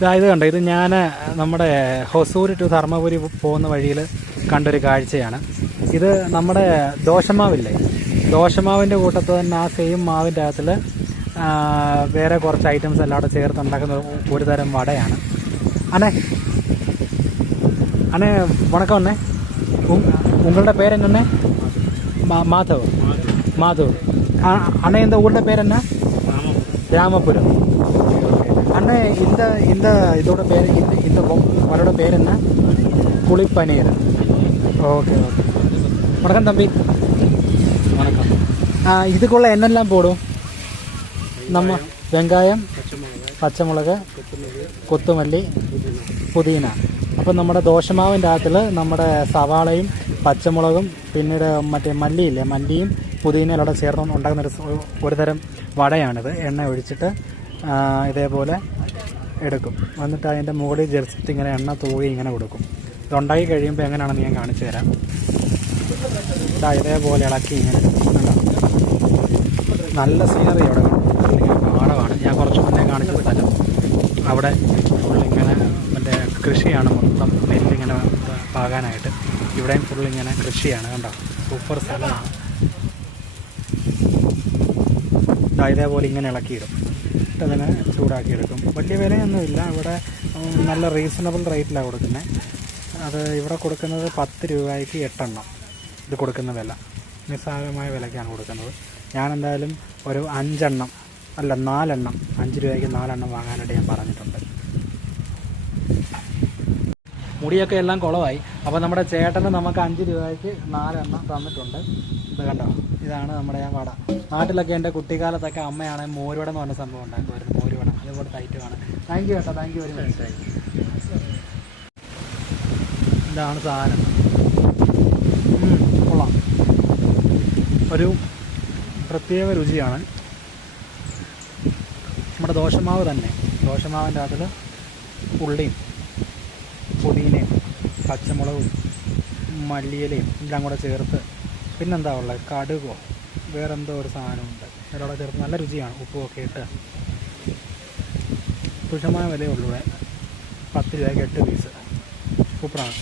ഇത് കണ്ടോ, ഇത് ഞാൻ നമ്മുടെ ഹൊസൂർ ടു ധർമ്മപുരി പോകുന്ന വഴിയിൽ കണ്ടൊരു കാഴ്ചയാണ്. ഇത് നമ്മുടെ ദോശമാവില്ലേ, ദോശമാവിൻ്റെ കൂട്ടത്തിൽ തന്നെ ആ സെയിം മാവിൻ്റെ അകത്തിൽ വേറെ കുറച്ച് ഐറ്റംസ് എല്ലാം കൂടെ ചേർത്ത് ഉണ്ടാക്കുന്ന ഒരു തരം വടയാണ്. അണ്ണേ അണ്ണേ വണക്കം അണ്ണേ, ഉങ്ങളുടെ പേരെന്നെ? മാധവ്. മാധവ് அண்ணே, இந்த ஊரோட பேர் என்ன? ராமபுரம். அண்ணே, இந்த இதோட பேர், இந்த வரோட பேர் என்ன? புளிப்பனீர். Okay okay. வணக்கம் தம்பி. வணக்கம். இதுக்குள்ள என்னெல்லாம் போடும்? நம்ம வெங்காயம், പച്ചമുളക്, കൊത്തുമല്ലി, പുതിന. അപ്പം നമ്മുടെ ദോശമാവിൻ്റെ അകത്തിൽ നമ്മുടെ സവാളയും പച്ചമുളകും പിന്നീട് മറ്റേ മല്ലിയില്ലേ, മല്ലിയും പുതിനയിലൂടെ ചേർന്ന് ഉണ്ടാകുന്ന ഒരു തരം വടയാണിത്. എണ്ണ ഒഴിച്ചിട്ട് ഇതേപോലെ എടുക്കും. എന്നിട്ട് അതിൻ്റെ മുകളിൽ ജസ്റ്റ് ഇങ്ങനെ എണ്ണ തൂവി ഇങ്ങനെ കൊടുക്കും. ഇതുണ്ടാക്കി കഴിയുമ്പോൾ എങ്ങനെയാണെന്ന് ഞാൻ കാണിച്ചു തരാം. ഇതേപോലെ ഇളക്കി ഇങ്ങനെ നല്ല സീനറി അവിടെ പാടമാണ്. ഞാൻ കുറച്ച് മുന്നേ കാണിച്ചു വിട്ടാലും അവിടെ ഫുള്ളിങ്ങനെ മറ്റേ കൃഷിയാണ്, മൊത്തം നെല്ലിങ്ങനെ പാകാനായിട്ട്. ഇവിടെയും ഫുള്ളിങ്ങനെ കൃഷിയാണ്. കണ്ടോ, സൂപ്പർ സ്ഥലമാണ്. ഇതേപോലെ ഇങ്ങനെ ഇളക്കിയിടും. അതിനെ ചൂടാക്കിയെടുക്കും. വലിയ വിലയൊന്നുമില്ല ഇവിടെ, നല്ല റീസണബിൾ റേറ്റിലാണ് കൊടുക്കുന്നത്. അത് ഇവിടെ കൊടുക്കുന്നത് 10 രൂപയ്ക്ക് 8 എണ്ണം ഇത് കൊടുക്കുന്ന വില. നിസ്സാരമായ വിലയ്ക്കാണ് കൊടുക്കുന്നത്. ഞാൻ എന്തായാലും ഒരു 5 എണ്ണം അല്ല 4 എണ്ണം, 5 രൂപയ്ക്ക് 4 എണ്ണം വാങ്ങാനായിട്ട് ഞാൻ പറഞ്ഞിട്ടുണ്ട്. മുടിയൊക്കെ എല്ലാം കുളമായി. അപ്പോൾ നമ്മുടെ ചേട്ടന് നമുക്ക് 5 രൂപയ്ക്ക് 4 എണ്ണം തന്നിട്ടുണ്ട്. ഇത് കണ്ടോ, ഇതാണ് നമ്മുടെ ഞാൻ വട. നാട്ടിലൊക്കെ എൻ്റെ കുട്ടിക്കാലത്തൊക്കെ അമ്മയാണ് മോരുവട എന്ന് പറഞ്ഞ സംഭവം ഉണ്ടാക്കുമായിരുന്നു. മോരുവട അതുപോലെ ടൈറ്റുമാണ്. താങ്ക് യു കേട്ടോ, താങ്ക് യു വെരി മച്ച്. ഇതാണ് സാധനം. കൊള്ളാം, ഒരു പ്രത്യേക രുചിയാണ്. നമ്മുടെ ദോശമാവ് തന്നെ, ദോശമാവിൻ്റെ അതിൽ ഉള്ളിയും പുതിനയും പച്ചമുളകും മല്ലിയിലയും എല്ലാം കൂടെ ചേർത്ത്, പിന്നെന്താ ഉള്ളത്, കടുകോ വേറെന്തോ ഒരു സാധനമുണ്ട് അതിലൂടെ ചേർത്ത് നല്ല രുചിയാണ്. ഉപ്പുമൊക്കെ ഇട്ട് തുച്ഛമായ വിലയേ ഉള്ളൂ. 10 രൂപയ്ക്ക് 8 പീസ്. സൂപ്പറാണ്.